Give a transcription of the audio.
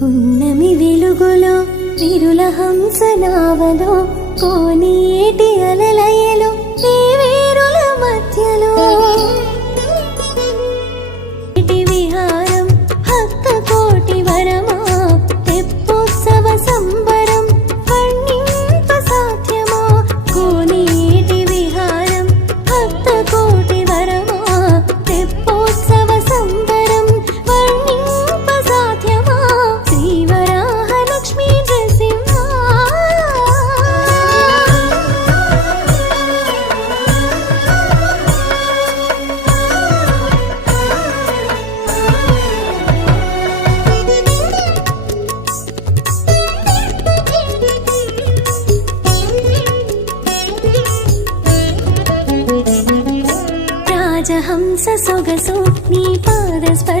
ఉన్నమి వెలుగులో విరుల హంసనావలో కోనేటి అలలయలో వేరుల మధ్యలో విహారం భక్త కోటి వరమా తెప్పోత్సవ సంబరం వర్ణింప సాధ్యమా కోనేటి విహారం భక్త కోటి వరమా తెప్పోత్సవ సంబరం వర్ణింప సాధ్యమా శ్రీవరాహ లక్ష్మీ నృసింహ రాజహంస సొగసు నీ పాద స్పర్శ